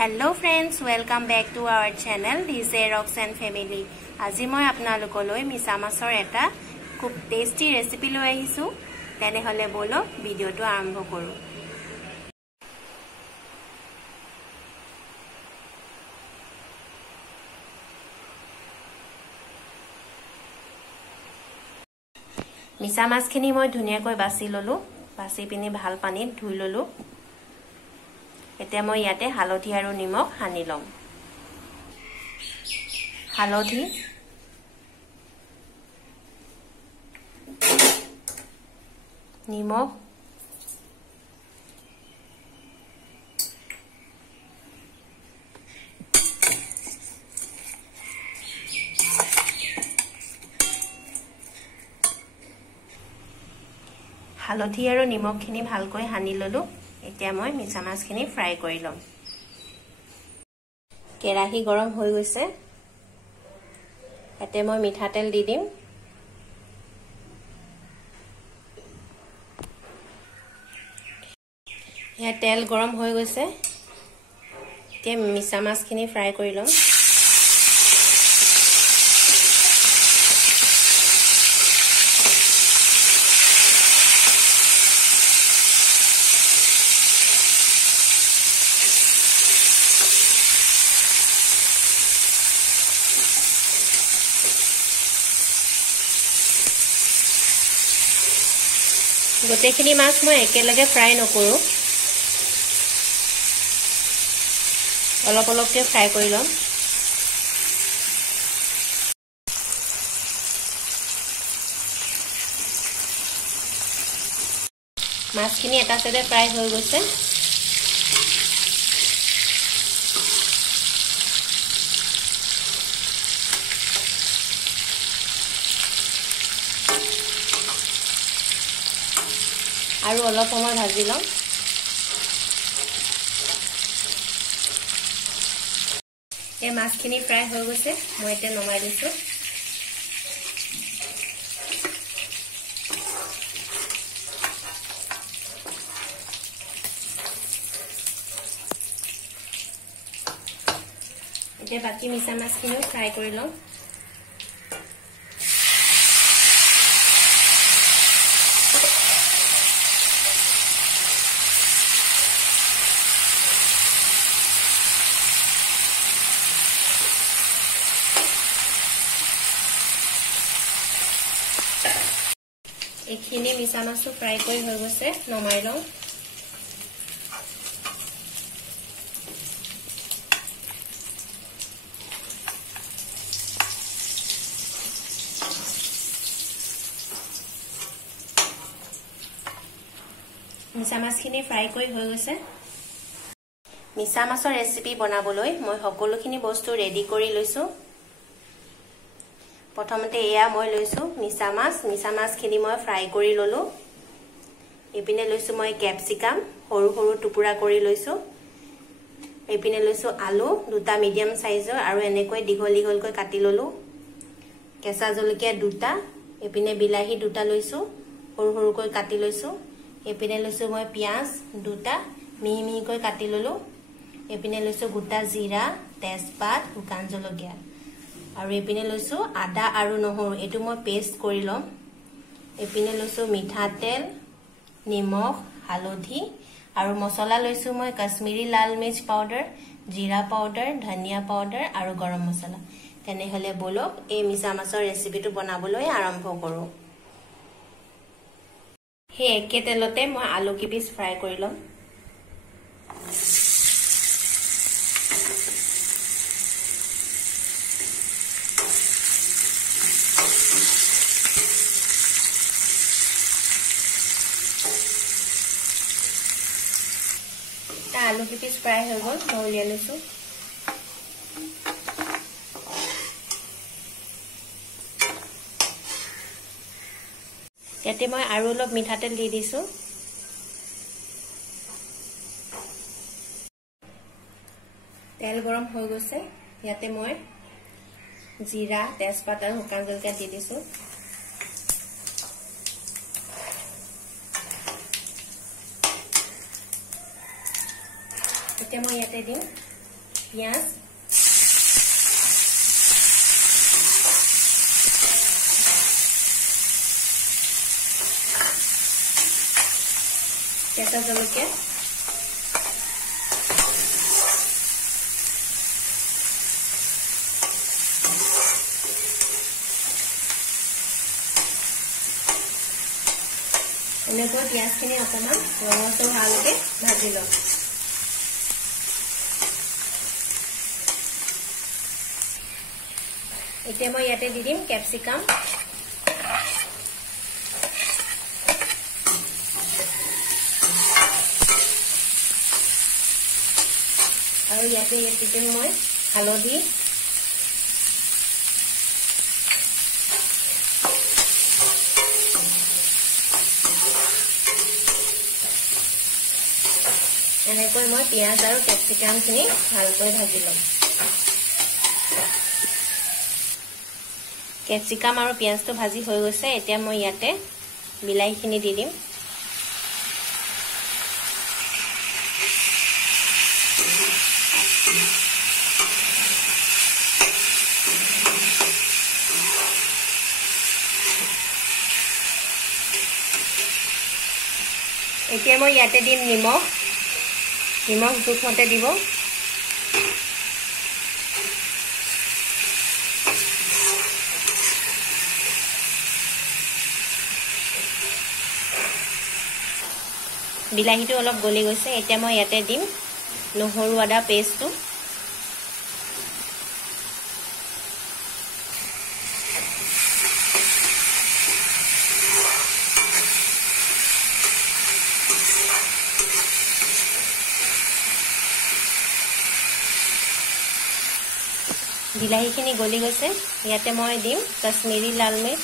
Hello friends, welcome back to our channel. This is Rocks and Family. আজি মই আপোনালোকলৈ মিছা মাছৰ এটা খুব টেস্টি ৰেচিপি লৈ আহিছো। তেনে হলে বলো ভিডিওটো আৰম্ভ কৰো। মিছা মাছখিনি মই ধুনিয়াকৈ বাছি ললো। বাছি পিনি ভাল পানীত ধুই ললো। এতিয়া মই ইয়াতে হালধি আৰু নিমখ সানি লম। হালধি নিমখ হালধি আৰু নিমখখিনি ভালকৈ সানি ললো। এতিয়া মই মিছা মাছখিনি ফ্ৰাই কৰি লম। কেৰাহী গৰম হৈ গৈছে। এতে মই মিঠাতেল দি দিম। ইয়া তেল গৰম হৈ গৈছে। এতিয়া মিছা মাছখিনি ফ্ৰাই কৰি লম। গোটেইখিনি মাছ মই একেলগে ফ্ৰাই নকৰো। অলপ অলপকৈ ফ্ৰাই কৰি লম। মাছখিনি এটা সাইডে ফ্ৰাই হৈ গৈছে। আৰু অলপ সময় ভাজি লম। এই মাছখিনি ফ্ৰাই হৈ গৈছে। মই এতিয়া নমাই দিছো। এতিয়া বাকি মিছা মাছখিনিও ফ্ৰাই কৰি লম। এইখিনি মিছা মাছটো ফ্ৰাই কৰি হৈ গৈছে। নমাই লওঁ। মিছা মাছখিনি ফ্ৰাই কৰি হৈ গৈছে। মিছা মাছৰ ৰেচিপি বনাবলৈ মই সকলোখিনি বস্তু ৰেডি কৰি লৈছো। প্ৰথমতে এয়া মই লৈছো মিছা মাছ। মিছা মাছখিনি মই ফ্ৰাই কৰি ললো। এপিনে লৈছো মই ক্যাপসিকাম সৰু সৰু টুকুৰা কৰি লৈছো। এপিনে লৈছো আলু দুটা মিডিয়াম সাইজৰ আৰু এনেকৈ দীঘল দীঘলকৈ কাটি ললো। কেঁচা জলকীয়া দুটা, এপিনে বিলাহী দুটা লৈছো সৰু সৰুকৈ কাটি লৈছো। এপিনে লৈছো মই পিয়াজ দুটা মিহি মিহিকৈ কাটি ললো। এপিনে লৈছো গোটা জিৰা, তেজপাত, শুকান জলকীয়া আৰু এপিনে লৈছো আদা আৰু নহৰু। এটো মই পেষ্ট কৰি লম। এপিনে লৈছো মিঠাতেল, নিমখ, হালধি আৰু মছলা লৈছো মই কাশ্মীৰী লাল মিৰ্চ পাউডাৰ, জিৰা পাউডাৰ, ধনিয়া পাউডাৰ আৰু গৰম মছলা। তেনে হলে বলক এই মিছা মাছৰ ৰেচিপিটো বনাবলৈ আৰম্ভ কৰো। হে একে তেলতে মই আলু কিপিস ফ্ৰাই কৰি লম। আলু কিপিস ফ্ৰাই হৈ গল। মই উলিয়াই লৈছো। ইয়াতে মই আৰু অলপ মিঠাতেল দি দিছো। তেল গৰম হৈ গৈছে। ইয়াতে মই জিৰা, তেজপাত আৰু শুকান জলকীয়া দি দিছো। এতিয়া মই ইয়াতে দিম পিঁয়াজ, কেঁচা জলকীয়া, এনেকৈ পিঁয়াজখিনি অকণমান ৰঙচুৰ হোৱালৈকে ভাজি লম। এতিয়া মই ইয়াতে দি দিম কেপচিকাম, আৰু ইয়াতে দিম মই হালধি, এনেকৈ মই পিঁয়াজ আৰু কেপচিকামখিনি ভালকৈ ভাজি ল'ম। কেপচিকাম আৰু পিঁয়াজটো ভাজি হৈ গৈছে। এতিয়া মই ইয়াতে বিলাহীখিনি দি দিম। এতিয়া মই ইয়াতে দিম নিমখ। নিমখ জোখমতে দিব। বিলাহীটো অলপ গলি গৈছে। এতিয়া মই ইয়াতে দিম নহৰু আদা পেষ্টটো। বিলাহীখিনি গলি গৈছে। ইয়াতে মই দিম কাশ্মীৰী লাল মিৰ্চ,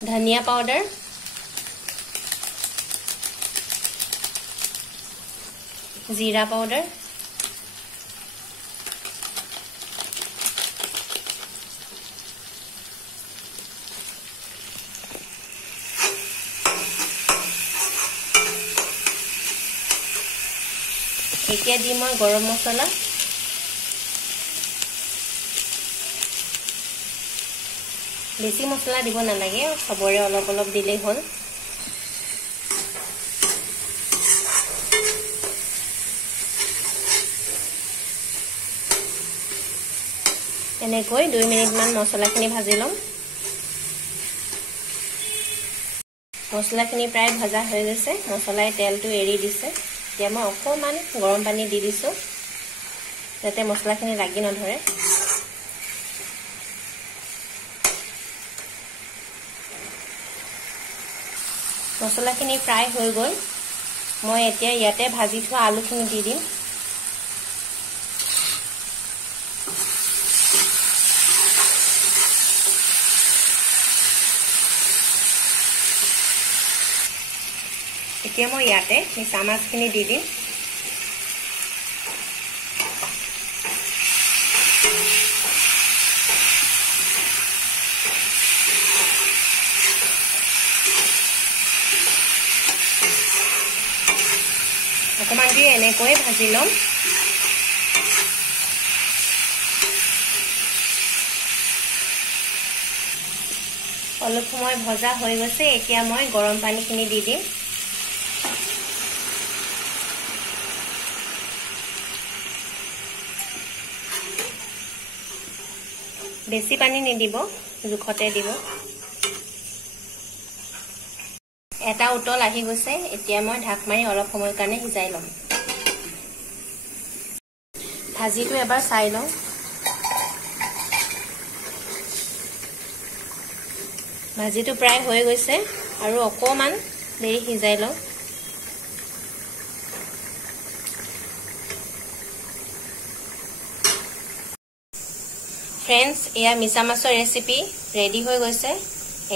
ধনিয়া পাউডাৰ, जीरा पाउडर, এতিয়া দি মই গৰম মছলা, বেছি মছলা দিব নালাগে, সবৰে অলপ অলপ দিলেই হ'ল। এনেকৈ 2 মিনিটমান মছলাখিনি ভাজি ল'ম। মছলাখিনি প্ৰায় ভাজা হৈ গৈছে, মছলাই তেলটো এৰি দিছে। এতিয়া মই অকণমান গৰম পানী দি দিছোঁ যাতে মছলাখিনি লাগি নধৰে। মছলাখিনি ফ্ৰাই হৈ গ'ল। মই এতিয়া ইয়াতে ভাজি থোৱা আলুখিনি দি দিম। এতিয়া মই ইয়াতে মিছা মাছখিনি দি দিম। অকণমান দি এনেকৈ ভাজি ল'ম। অলপ সময় ভজা হৈ গৈছে। এতিয়া মই গৰম পানীখিনি দি দিম। বেছি পানী নিদিব, জোখতে দিব। এটা উতল আহি গৈছে। এতিয়া মই ঢাক মাৰি অলপ সময়ৰ কাৰণে সিজাই ল'ম। ভাজিটো এবাৰ চাই লওঁ। ভাজিটো প্ৰায় হৈ গৈছে আৰু অকণমান দেৰি সিজাই লওঁ। ফ্ৰেণ্ডছ, এয়া মিছা মাছৰ ৰেচিপি ৰেডি হৈ গৈছে।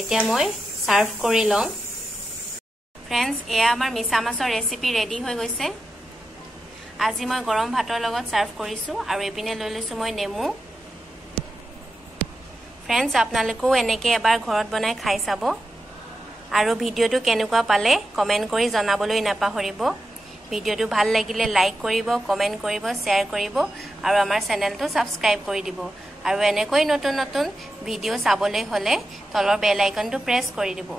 এতিয়া মই সাৰ্ভ কৰি লওঁ। ফ্ৰেণ্ডছ, এয়া আমাৰ মিছা মাছৰ ৰেচিপি ৰেডি হৈ গৈছে। আজি মই গৰম ভাতৰ লগত সাৰ্ভ কৰিছোঁ আৰু এপিনে লৈ লৈছোঁ মই নেমু। ফ্ৰেণ্ডছ, আপোনালোকেও এনেকৈ এবাৰ ঘৰত বনাই খাই চাব আৰু ভিডিঅ'টো কেনেকুৱা পালে কমেণ্ট কৰি জনাবলৈ নাপাহৰিব। ভিডিওটো ভাল লাগিলে লাইক কৰিব, কমেন্ট কৰিব, শেয়াৰ কৰিব আৰু আমাৰ চেনেলটো সাবস্ক্ৰাইব কৰি দিব আৰু এনেকৈ নতুন নতুন ভিডিও চাবলৈ হলে তলৰ বেল আইকনটো প্ৰেছ কৰি দিব।